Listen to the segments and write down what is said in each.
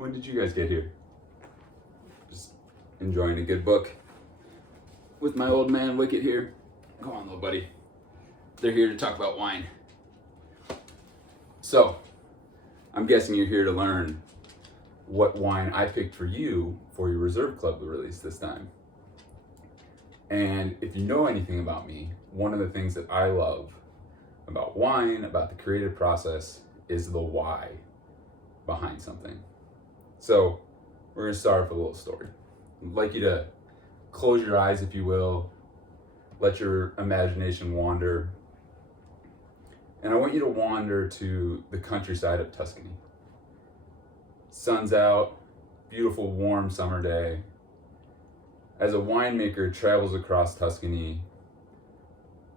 When did you guys get here? Just enjoying a good book with my old man Wicket here. Come on, little buddy. They're here to talk about wine. So, I'm guessing you're here to learn what wine I picked for you for your Reserve Club release this time. And if you know anything about me, one of the things that I love about wine, about the creative process, is the why behind something. So we're gonna start with a little story. I'd like you to close your eyes, if you will, let your imagination wander. And I want you to wander to the countryside of Tuscany. Sun's out, beautiful warm summer day. As a winemaker travels across Tuscany,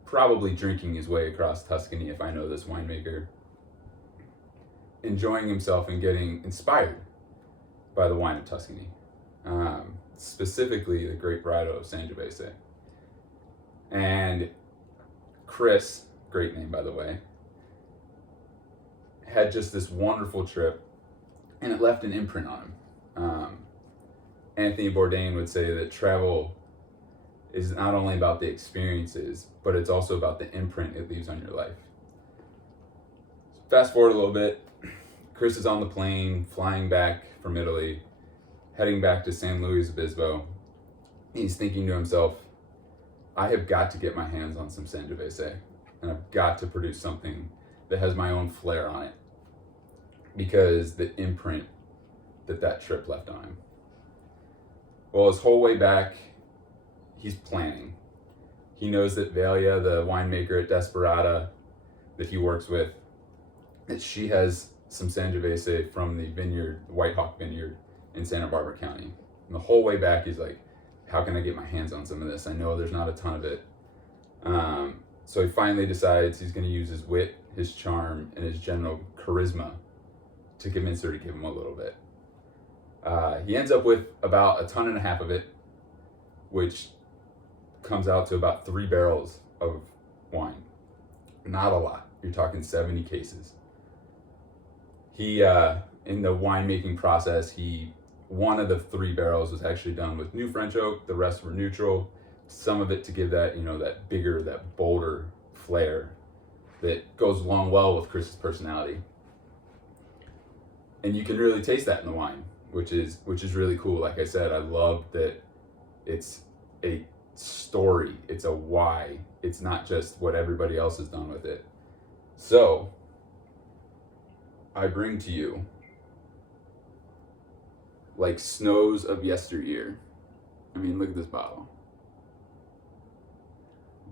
probably drinking his way across Tuscany if I know this winemaker, enjoying himself and getting inspired by the wine of Tuscany, specifically the grape varietal of Sangiovese. And Chris, great name by the way, had just this wonderful trip, and it left an imprint on him. Anthony Bourdain would say that travel is not only about the experiences, but it's also about the imprint it leaves on your life. Fast forward a little bit, Chris is on the plane, flying back from Italy, heading back to San Luis Obispo. He's thinking to himself, I have got to get my hands on some Sangiovese, and I've got to produce something that has my own flair on it, because the imprint that trip left on him. Well, his whole way back, he's planning. He knows that Valia, the winemaker at Desperata that he works with, that she has some Sangiovese from the vineyard, White Hawk Vineyard in Santa Barbara County. And the whole way back, he's like, how can I get my hands on some of this? I know there's not a ton of it. So he finally decides he's going to use his wit, his charm, and his general charisma to convince her to give him a little bit. He ends up with about 1.5 tons of it, which comes out to about 3 barrels of wine. Not a lot. You're talking 70 cases. He, in the winemaking process, one of the 3 barrels was actually done with new French oak. The rest were neutral. Some of it to give that, that bigger, that bolder flair that goes along well with Chris's personality. And you can really taste that in the wine, which is really cool. Like I said, I love that it's a story. It's a why. It's not just what everybody else has done with it. So I bring to you, like snows of yesteryear. I mean, look at this bottle.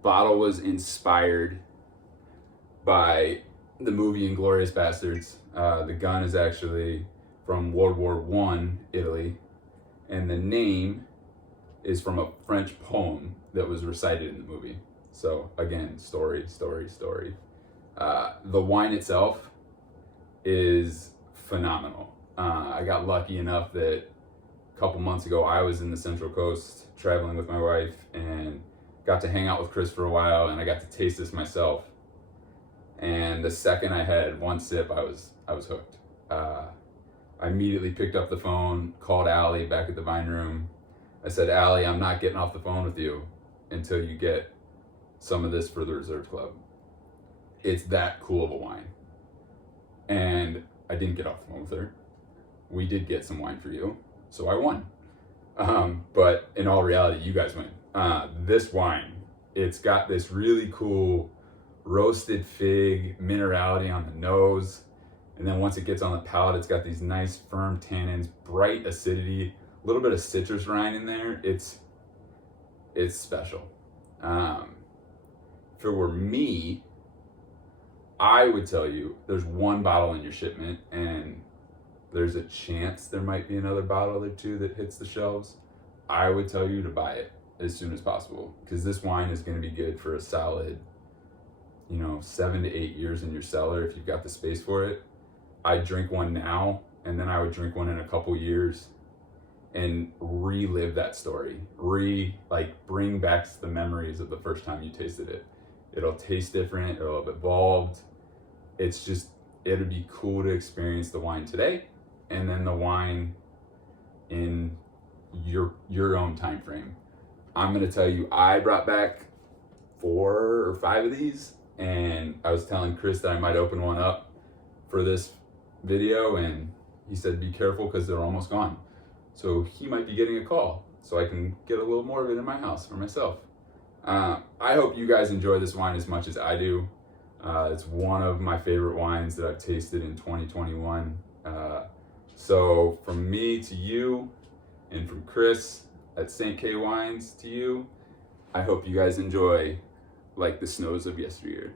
Bottle was inspired by the movie Inglourious Bastards. The gun is actually from World War I, Italy, and the name is from a French poem that was recited in the movie. So again, story. The wine itself is phenomenal. I got lucky enough that a couple months ago I was in the Central Coast traveling with my wife and got to hang out with Chris for a while, and I got to taste this myself. And the second I had one sip, I was hooked. I immediately picked up the phone, called Allie back at the Vine Room. I said, Allie, I'm not getting off the phone with you until you get some of this for the Reserve Club. It's that cool of a wine. And I didn't get off the phone with her. We did get some wine for you, so I won. But in all reality, you guys win. This wine, it's got this really cool roasted fig minerality on the nose. And then once it gets on the palate, it's got these nice firm tannins, bright acidity, a little bit of citrus rind in there. It's special. If it were me, I would tell you there's 1 bottle in your shipment, and there's a chance there might be another bottle or 2 that hits the shelves. I would tell you to buy it as soon as possible, because this wine is going to be good for a solid, 7 to 8 years in your cellar if you've got the space for it. I'd drink one now, and then I would drink one in a couple years and relive that story. Bring back the memories of the first time you tasted it. It'll taste different, it'll have evolved. It'd be cool to experience the wine today and then the wine in your own time frame. I'm gonna tell you, I brought back 4 or 5 of these, and I was telling Chris that I might open one up for this video, and he said be careful because they're almost gone. So he might be getting a call, so I can get a little more of it in my house for myself. I hope you guys enjoy this wine as much as I do. It's one of my favorite wines that I've tasted in 2021. So from me to you, and from Chris at St. K Wines to you, I hope you guys enjoy like the snows of yesteryear.